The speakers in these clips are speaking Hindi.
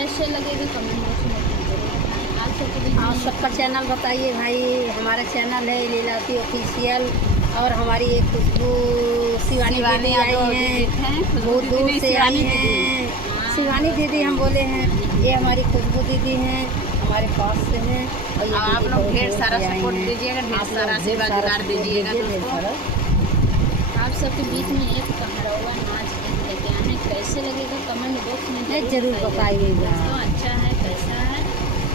कैसे लगेगा कमेंट बॉक्स में जरूर बताएं। आप सबका चैनल बताइए भाई। हमारा चैनल है लीलावती ऑफिशियल और हमारी एक खुशबू शिवानी दीदी आई हैं, बहुत दूर से आई हैं। शिवानी दीदी हम बोले हैं, ये हमारी खुशबू दीदी हैं, हमारे पास से हैं। और ये आप लोग ढेर सारा सपोर्ट दीजिएगा, ढेर सारा आशीर्वाद दीजिएगा दोस्तों। आप सबके बीच में एक कहरवा नाच लेके आने, कैसे लगेगा कमेंट बॉक्स में जरूर बताइएगा। अच्छा है कैसा है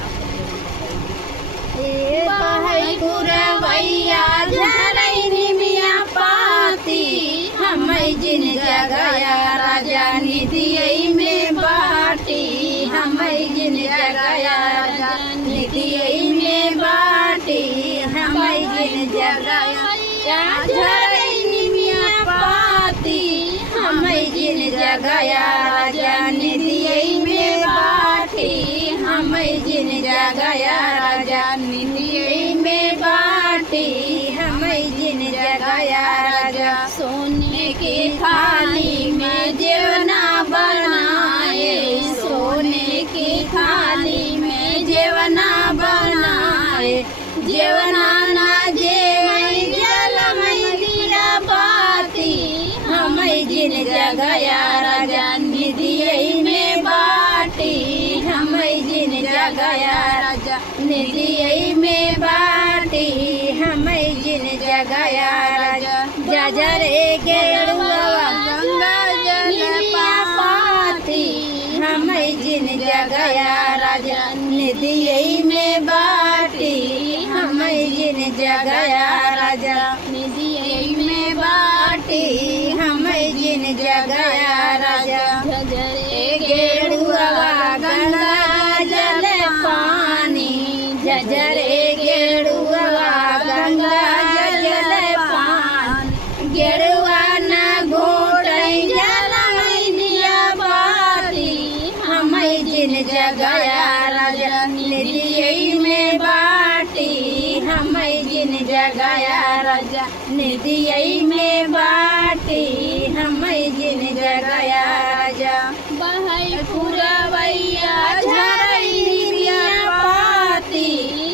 आप लोग बताइए। ए बहई पुरवैया झरैनी मिया पाती, हमई जिन जगया राजा निधियै में बाटी, हमई जिन जगया राजा निधियै में बाटी, हमई जिन जगया झरैनी मिया पाती, हमई जिन जगया राजा निधियै में बाटी, हमई जिन जगया राजा निधियै में बाटी, हमई जिन जगया राजा। सोने की थाली में जेवना बनाए, सोने की थाली में जेवना बनाए, जेवना ना जेवई जलमई दिया बाती, हमई जिन जगया राजा निधियै में बाटी, हमई जिन जगया राजा निधियै में बाटी, हमई जिन जगया राजा। जजरे गेरुआ गंगा जल पाती, हमई जिन जगया राजा निधियै में बाटी, हमई जिन जगया राजा निधियै में बाटी, हमई जिन जगया राजा। झजरे गेरुआ गंगा जल पानी, झजरे गेरुआ गंगा जल पानी, गेरुआ न घोटै जलमई दिया बाटी, हमई जिन जगया राजा निधियै में बाटी, हमई जिन जगया राजा निधियै में बाटी, हमई जिन जगया राजा। बहई पुरवैया झरैनी मिया पाती,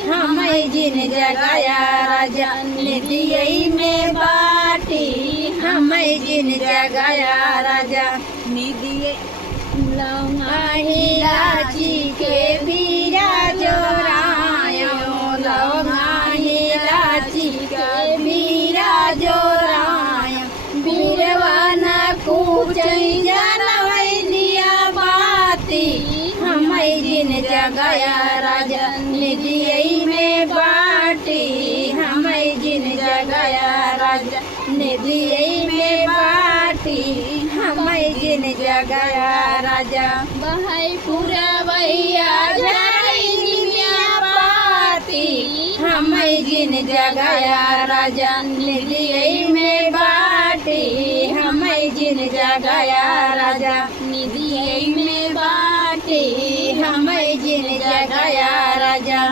हमई जिन जगया राजा निधियै में बाटी, हमई जिन जगया राजा निधियै। इलाची के बीरा जोरायो, इलाची के बीरा जोरायो, बीरवा न कूचै जलमई दिया बाती, हमई जिन जगया राजा निधियै में बाटी, हमई जिन जगया राजा निधियै में बाटी, हमई जिन जगया राजा। बहई पुरवैया झरैनी मिया पाती, हमई जिन जगया राजा निधियै में बाटी, हमई जिन जगया राजा निधियै में बाटी, हमई जिन जगया राजा।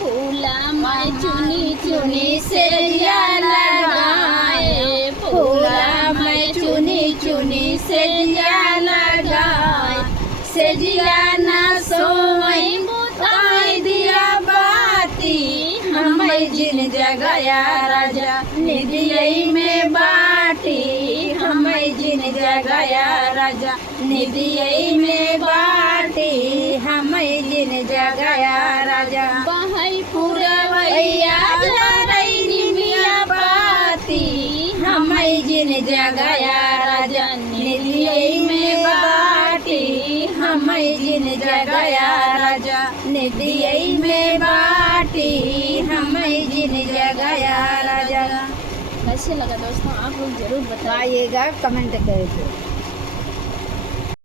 फूला मैं चुनी चुनी से दिया लगाए, फूला मैं चुनी चुनी से दिया लगाए, से दिया ना सोई बुताई दिया बाती, हमई जिन जगया राजा निधियै में बाटी, हमई जिन जगया राजा निधियै में बाटी, हमई जिन जगया राजा। बहई पुरवैया झरैनी मिया पाती, हमई जिन जगया राजा निधियै में बाटी, हमई जिन जगया राजा निधियै में बाटी, हमई जिन जगया राजा। कैसे लगा दोस्तों आप लोग जरूर बताइएगा कमेंट करके।